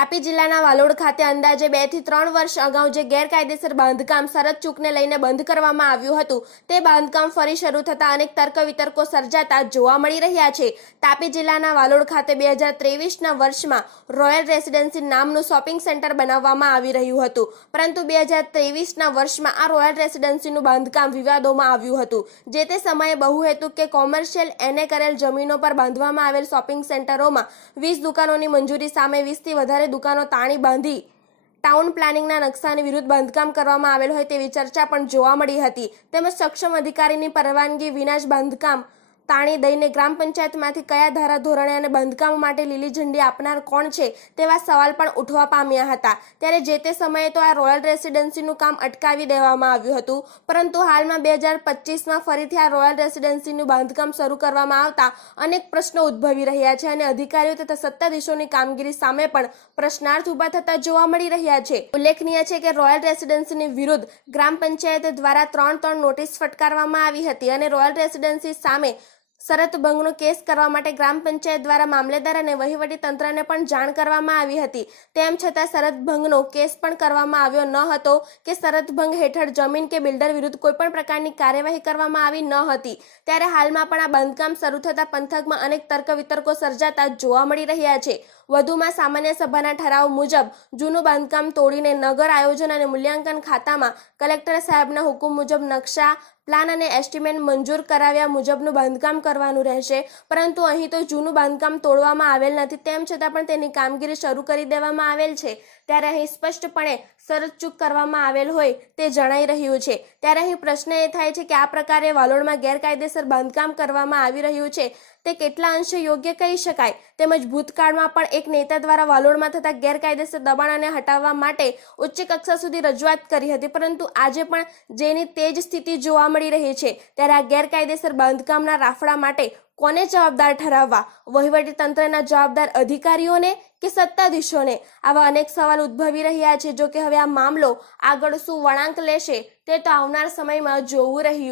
તાપી જિલ્લાના વાલોડ ખાતે અંદાજે 2 થી 3 વર્ષ અગાઉ જે ગેરકાયદેસર બાંધકામ શરત ચૂકને લઈને બંધ કરવામાં આવ્યું હતું તે બાંધકામ ફરી શરૂ થતા અનેક તર્ક વિતર્કો સર્જાતા જોવા મળી રહ્યા છે। તાપી જિલ્લાના વાલોડ ખાતે 2023ના વર્ષમાં રોયલ રેસિડેન્સી નામનું શોપિંગ સેન્ટર બનાવવામાં આવી રહ્યું હતું, પરંતુ 2023ના વર્ષમાં આ રોયલ રેસિડેન્સીનું બાંધકામ વિવાદોમાં આવ્યું હતું। જે તે સમયે બહુહેતુક કે કોમર્શિયલ એને કરેલ જમીનો પર બાંધવામાં આવેલ શોપિંગ સેન્ટરોમાં 20 દુકાનોની મંજૂરી સામે 20થી વધારે દુકાનો તાણી બાંધી ટાઉન પ્લાનિંગના નકશાની વિરુદ્ધ બાંધકામ કરવામાં આવેલ હોય તેવી ચર્ચા પણ જોવા મળી હતી। તેમજ સક્ષમ અધિકારીની પરવાનગી વિના જ બાંધકામ તાણી દઈને ગ્રામ પંચાયતમાંથી કયા ધારા ધોરણે અને બાંધકામ માટે લીલી ઝંડી આપનાર કોણ છે તેવા સવાલ પણ ઉઠવા પામ્યા હતા। ત્યારે જે તે સમયે તો આ રોયલ રેસિડેન્સીનું કામ અટકાવી દેવામાં આવ્યું હતું, પરંતુ હાલમાં 2025માં ફરીથી આ રોયલ રેસિડેન્સીનું બાંધકામ શરૂ કરવામાં આવતા અનેક પ્રશ્નો ઉદ્ભવી રહ્યા છે અને અધિકારીઓ તથા સત્તાધીશોની કામગીરી સામે પણ પ્રશ્નાર્થ ઊભા થતા જોવા મળી રહ્યા છે। ઉલ્લેખનીય છે કે રોયલ રેસિડેન્સીની વિરુદ્ધ ગ્રામ પંચાયત દ્વારા 3 નોટિસ ફટકારવામાં આવી હતી અને રોયલ રેસિડેન્સી સામે શરત ભંગનો કેસ કરવા માટે ગ્રામ પંચાયત દ્વારા મામલેદાર અને વહીવટી તંત્રને પણ જાણ કરવામાં આવી હતી। તેમ છતાં શરત ભંગનો કેસ પણ કરવામાં આવ્યો ન હતો કે શરત ભંગ હેઠળ જમીન કે બિલ્ડર વિરુદ્ધ કોઈપણ પ્રકારની કાર્યવાહી કરવામાં આવી ન હતી। ત્યારે હાલમાં પણ આ બાંધકામ શરૂ થતા પંથકમાં અનેક તર્ક વિતર્કો સર્જાતા જોવા મળી રહ્યા છે। વધુમાં સામાન્ય સભાના ઠરાવ મુજબ જૂનું બાંધકામ તોડીને નગર આયોજન અને મૂલ્યાંકન ખાતામાં કલેક્ટર સાહેબના હુકમ મુજબ નકશા પ્લાન અને એસ્ટિમેટ મંજૂર કરાવ્યા મુજબનું બાંધકામ કરવાનું રહેશે, પરંતુ અહીં તો જૂનું બાંધકામ તોડવામાં આવેલ નથી, તેમ છતાં પણ તેની કામગીરી શરૂ કરી દેવામાં આવેલ છે। ત્યારે અહીં સ્પષ્ટપણે શરત ચૂક કરવામાં આવેલ હોય તે જણાઈ રહ્યું છે। ત્યારે અહીં પ્રશ્ન એ થાય છે કે આ પ્રકારે વાલોડમાં ગેરકાયદેસર બાંધકામ કરવામાં આવી રહ્યું છે તે કેટલા અંશે યોગ્ય કહી શકાય। તેમજ ભૂતકાળમાં પણ એક નેતા દ્વારા વાલોડમાં થતા ગેરકાયદેસર દબાણને હટાવવા માટે ઉચ્ચ કક્ષા સુધી રજૂઆત કરી હતી, પરંતુ આજે પણ જેની તે જ સ્થિતિ જોવા મળી રહી છે। ત્યારે આ ગેરકાયદેસર બાંધકામના રાફડા માટે કોને જવાબદાર ઠરાવવા? વહીવટી તંત્રના જવાબદાર અધિકારીઓને કે સત્તાધીશોને? આવા અનેક સવાલ ઉદ્ભવી રહ્યા છે। જો કે હવે આ મામલો આગળ શું વળાંક લેશે તે તો આવનાર સમયમાં જોવું રહ્યું।